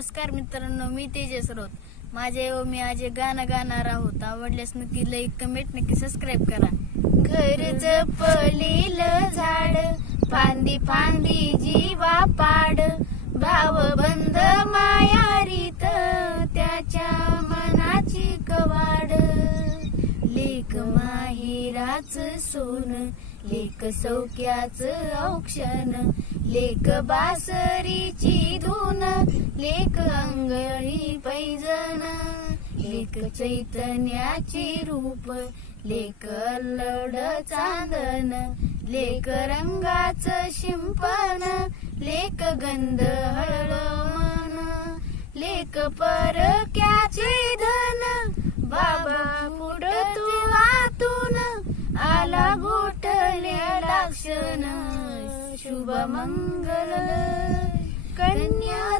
नमस्कार मित्रांनो, मी तेजस राऊत. माझ्या मी आज गाणं गाणार आहोत. आवडल्यास नक्की लाईक, कमेंट, नक्की सबस्क्राईब करा. घर जपलेलं झाड, फांदी फांदी जीवा पाड, भाव बंद मायारीत त्याच्या मनाची कवाड. लेक माहेराच सोन, लेक सौख्याच औक्षण, लेक बासरीची धून, लेक अंगळी पैजण, लेक चैतन्याची रूप, लेक अल्लड चांदन, लेक रंगाच शिंपण, लेक गंध हळवण, लेक परक्याचे धन, बाबा पुढे वातून आला गोठल्या क्षण, शुभ मंगल कन्या